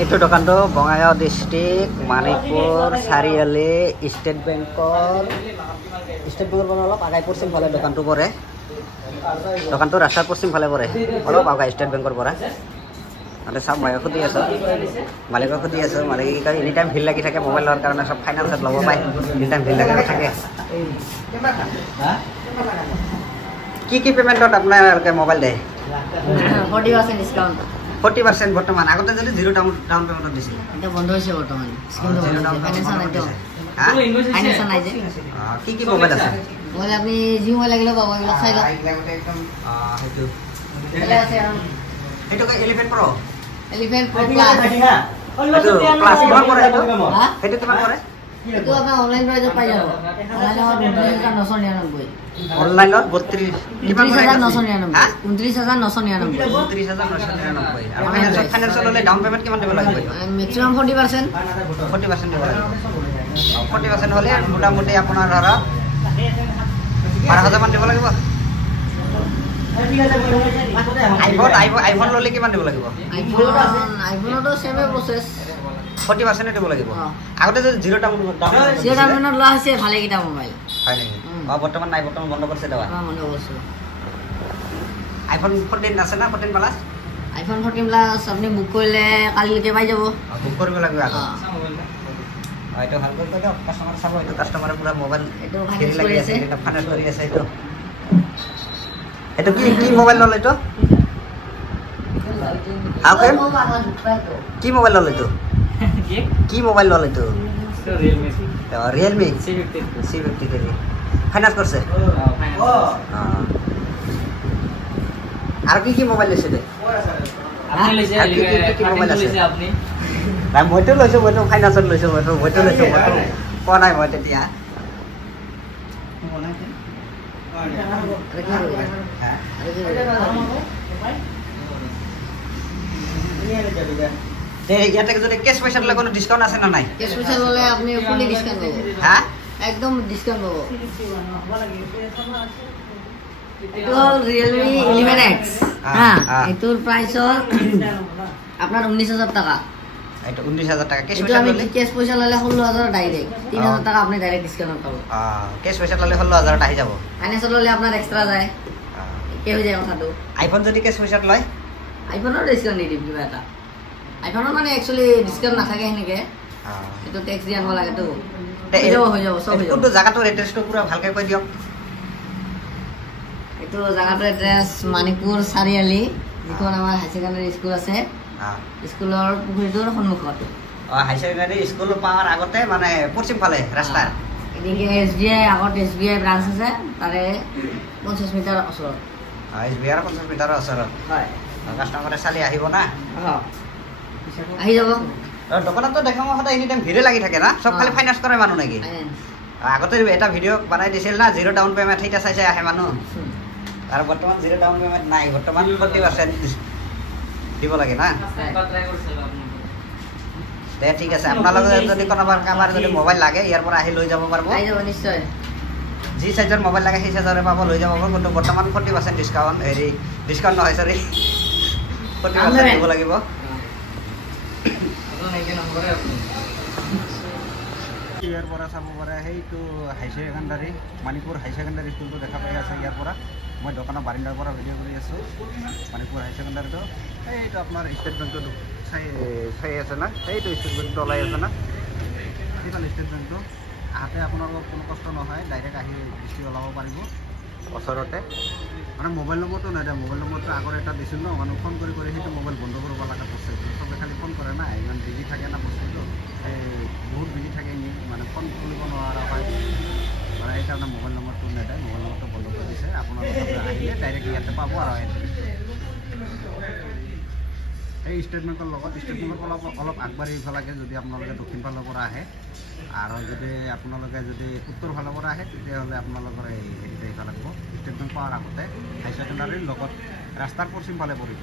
এইটো দোকানটো বঙাইগাঁও ডিস্ট্ৰিক্ট মানিকপুৰ চাৰিআলি ষ্টেট বেংকৰ অলপ আগাই পশ্চিম ফালে দোকানটো পৰে। দোকানটো ৰাস্তাৰ পশ্চিম ফালে পৰে, অলপ আগাই ষ্টেট বেংকৰ পৰা। তাতে সব মই সুধি আছো, মালিকক সুধি আছো। মালিকে কি কয় এনি টাইম ভিৰ লাগি থাকে মোবাইল লোৱাৰ কাৰণে, সব ফাইনেন্সত ল'ব পায়, এনি টাইম ভিৰ লাগি থাকে। কি পেমেন্টত আপোনালোকে মোবাইল দিয়ে? 40% ডিসকাউন্ট। 40% বৰ্তমান, আগতে যদি 0 ডাউন পেমেন্টত দিছিল, এটা বন্ধ হৈছে বৰ্তমান। জিৰ' ডাউন ফাইনেন্স নাই তো, হা ফাইনেন্স নাই যে। কি মোবাইল আছে? মোবাইল আপনি যি মোবাইল লাগিলে পাব, এগুলো চাই লওক। সেইটো এটা আছে সেইটো 11 Pro 11 Pro Plus। সেইটো প্লাস কিমান কৰে? সেইটো কিমান কৰে? itu apa online price পাই যাব। অনলাইনত 2999। অনলাইনত 32 কিমান কৰে? 2999। 29999। 29999। আৰু ফাইনান্সত ল'লে ডাউন পেমেন্ট কিমান দিব লাগিব? ম্যাক্সিমাম 40%। 40% দিব লাগিব। 40% হ'লে মোটামুটি আপোনাৰ ধৰা 12000 মান দিব লাগিব। আইফোন ল'লে কিমান দিব লাগিব? আইফোনতো সেমে প্ৰসেস। 40% দিব লাগিব। আগতে যদি 0 ডাউন পেমেন্ট লোৱা হৈছে ভালে কিটা মোবাইল। হয় নেকি? বৰ্তমান নাই, বৰ্তমান বন্ধ কৰিছে দেৱা। বন্ধ কৰিছে। আইফোন 14 আছে না? 14 প্লাস? আইফোন 14 প্লাস আপনি বুক কৰিলে কালিলৈকে পাই যাব। বুক কৰিব লাগিব আগত। এইটো ভাল কৰি দিয়ক, কাস্টমাৰ চাব। এইটো কাস্টমাৰে পুৰা মোবাইল এইটো ফাইনেন্স কৰি আছে, এটা ফাইনেন্স কৰি আছে। এইটো কি মোবাইল ল'লে এইটো? কি মোবাইল ল'লে এইটো? কি মোবাইল ল'লে এইটো? রিয়েলমি C53 ফাইনান্স করছে। আর কি মোবাইল লৈছে দে? কি মোবাইল আছে? নাই মইতো লৈছো, মইতো ফাইনান্সত লৈছো, মইতো লৈছো, মইতো কোৱা নাই মই তেতিয়া। ইয়াতে যদি কেশ পইচা ল'লে কোনো ডিসকাউন্ট আছে না নাই? কেশ পইচা ল'লে আপনি ফুলি ডিসকাউন্ট পাব। হ্যাঁ একদম ডিসকাউন্ট পাব। এটা হল Realme 11X। হ্যাঁ, এটার প্রাইস হল আপনার 19000 টাকা। এটা 19000 টাকা। কেশ পইসা পইসা ল'লে কেশ পইসা ল'লে 16000 ডাইরেক্ট। 3000 টাকা আপনি ডাইরেক্ট ডিসকাউন্ট পাবো। কেশ পইসা ল'লে 16000 আহি যাব। ফাইনান্স ল'লে আপনার এক্সট্রা যায়। কে হৈ যায় কথাটো। আইফোন যদি কেশ পইসাত লয়, আইফোনৰ ডিসকাউন্ট নিদিম কিবা এটা। আইফোনৰ মানে একচুয়ালি ডিসকাউন্ট নাথাকে হেনেকে। এটো ট্যাক্স দি আনব লাগে তো। হৈ যাব সব হৈ যাব। কোনটো জায়গাটোৰ এড্ৰেছটো পুৰা ভালকে কৈ দিয়ক। এটো জায়গাটোৰ এড্ৰেছ মানিকপুৰ চাৰিআলি, যিখন আমাৰ হাই সেকেন্ডাৰী স্কুল আছে। স্কুলৰ পুখুৰীটোৰ সন্মুখত। হাই সেকেন্ডাৰী স্কুল পাৱাৰ আগতে মানে পশ্চিম ফালে ৰাস্তা। এদিকে SBI আগত SBI ব্ৰাঞ্চ আছে, তাৰে 50 মিটাৰ ওচৰত। SBI 50 মিটাৰৰ ওচৰত। হয়। কাস্টমাৰে চালি আহিব না? আহি যাব। দোকানতো দেখাম সদায় এনি টাইম ভিড়ে লাগি থাকে না? সব খালি ফাইনান্স কৰে মানুহ নাকি? আগতে এটা ভিডিও বনাই দিছিল না, 0 ডাউন পেমেন্ট, সেইটা চাই আহে মানুহ। আর বর্তমান 0 ডাউন পেমেন্ট নাই, বর্তমান 40% দিব লাগে না? দে ঠিক আছে, আপোনালোকে যদি কোনোবাৰ কামাৰ যদি মোবাইল লাগে ইয়াৰ পৰা আহি লৈ যাব পাৰিব। আহি যাব নিশ্চয়। যি সাইজৰ মোবাইল লাগে সেই সাইজৰে পাব, লৈ যাব পাৰিব। কিন্তু বৰ্তমান 40% ডিসকাউন্ট, ডিসকাউন্ট নহয় সৰি 40% দিব লাগিব। ইয়াৰ পৰা চাব পাৰে সেইটো হাই সেকেন্ডাৰী, মানিকপুৰ হাই সেকেন্ডাৰী স্কুলটো দেখা পাই আছে। ইয়াৰ পৰা মই দোকানৰ বাৰিণ্ডাৰ পৰা ভিডিঅ' কৰি আছোঁ। মানিকপুৰ হাই সেকেন্ডাৰীটো এইটো আপোনাৰ ষ্টেট বেংকটো চাই আছে না? এইটো ষ্টেট বেংকটো ওলাই আছে না? সেইখন ষ্টেট বেংকটো আহোঁতে আপোনালোকৰ কোনো কষ্ট নহয়, ডাইৰেক্ট আহি দৃষ্টি ওলাব পাৰিব ওচৰতে। মানে মোবাইল নম্বৰটো নাই, মোবাইল নম্বৰটো আগৰ এটা দিছিল ন, মানুহ ফোন কৰি সেইটো মোবাইল বন্ধ কৰিব লগা বস্তু। চবে খালি ফোন কৰে না, ইমান বিজি থাকে না বস্তুটো, বহুত বিজি থাকে, মানে ফোন কৰিব নোৱাৰা হয়। মানে সেইকাৰণে মোবাইল নম্বৰটো নেদায়, মোবাইল নম্বৰটো বন্ধ কৰি দিছে। আপোনালোকে আহিলে ডাইৰেক্ট ইয়াতে পাব। আৰু এই ষ্টেট বেংকৰ লগত, ষ্টেট বেংকৰ অলপ আগবাঢ়ি লাগে যদি আপোনালোকে দক্ষিণ ফালৰ পৰা আহে। আৰু যদি আপোনালোকে যদি উত্তৰ ফালৰ পৰা আহে তেতিয়াহ'লে আপোনালোকৰ এই হেৰিতে আহিব লাগিব। ষ্টেট বেংক পোৱাৰ আগতে হাই সেকেন্ডাৰীৰ লগত ৰাস্তাৰ পশ্চিম ফালে পৰিব।